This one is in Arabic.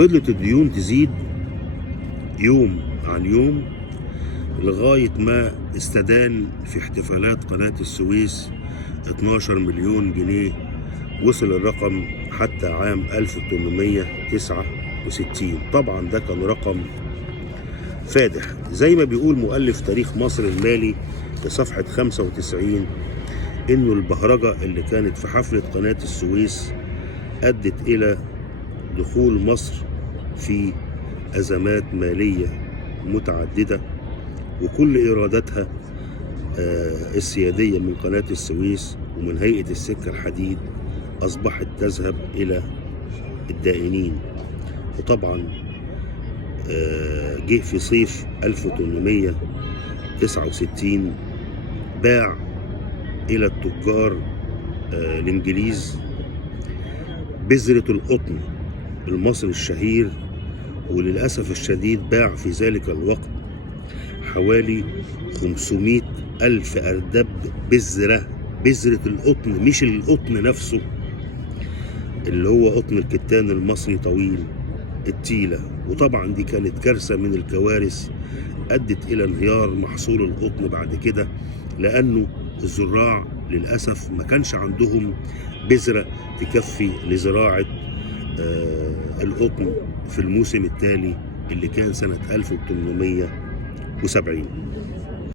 وفضلت الديون تزيد يوم عن يوم لغاية ما استدان في احتفالات قناة السويس 12 مليون جنيه. وصل الرقم حتى عام 1869. طبعا ده كان رقم فادح. زي ما بيقول مؤلف تاريخ مصر المالي في صفحة 95 إنه البهرجة اللي كانت في حفلة قناة السويس أدت إلى دخول مصر في أزمات مالية متعددة، وكل إيراداتها السيادية من قناة السويس ومن هيئة السكة الحديد أصبحت تذهب إلى الدائنين. وطبعا جه في صيف 1869 باع إلى التجار الإنجليز بذرة القطن المصري الشهير، وللأسف الشديد باع في ذلك الوقت حوالي 500 ألف أردب بذرة القطن، مش القطن نفسه اللي هو قطن الكتان المصري طويل التيلة. وطبعا دي كانت كارثة من الكوارث أدت إلى انهيار محصول القطن بعد كده، لأنه الزراع للأسف ما كانش عندهم بذرة تكفي لزراعة القطن في الموسم التالي اللي كان سنة 1870.